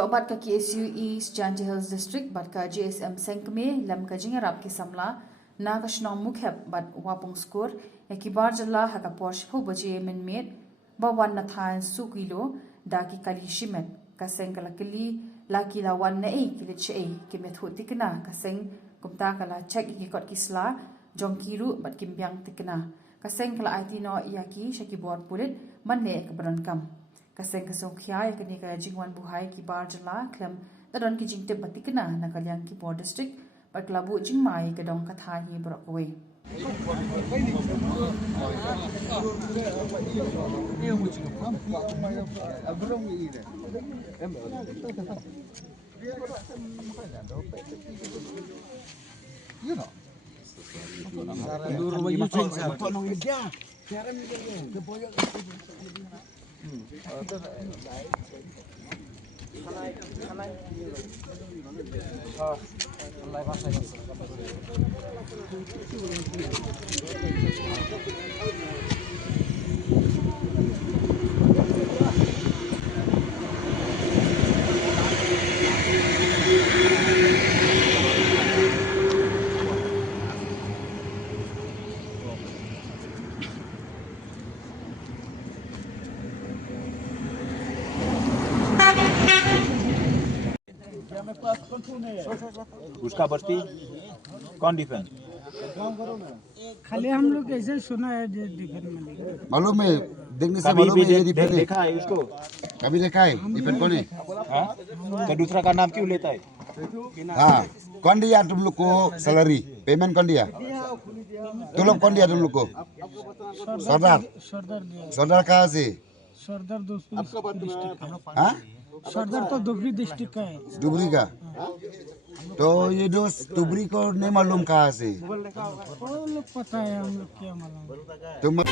Yo bat ka KSU East Janji Hills District bat ka GSM Sengkme lam ka jingarap ki samla na ka shnong mukhep bat wapung skor ki bar jalla ha ka posh phu baje min met ba wan na than su kilo da ki kali shimet ka seng kala kili la ki la wan na e ki le che ki met hu tikna ka seng kumta kala check ki kot ki sla jong kiru bat kim byang tikna ka seng kala IT no ya ki shaki board pulit man le ka bran kam kaseng kasong khya ya kani ka jingwan buhai ki bar jala klam tadon ki jingte batikna na kalyang ki board district par klabu jingmai ka dong ka tha hi brokwe उसका बस्ती कौन डिफेंस खाली हम लोग ऐसे सुना है डिफेंस में मालूम है देखने से कभी मालूम भी है ये डिफेंस है देखा है उसको कभी देखा है डिफेंस कौन है हाँ? तो दूसरा का नाम क्यों लेता है हाँ कौन दिया तुम लोग को सैलरी पेमेंट कौन दिया तुम लोग कौन दिया तुम लोग को सरदार सरदार दिया सरदार कहाँ से सरदार दूसरी डिस्ट्रिक्ट का हाँ सरदार तो दुबरी डिस्ट्रिक्ट का है डुबरी का तो ये दोस्त डुबरी को नहीं मालूम कहाँ से वो लोग पता है हम लोग क्या मालूम तुम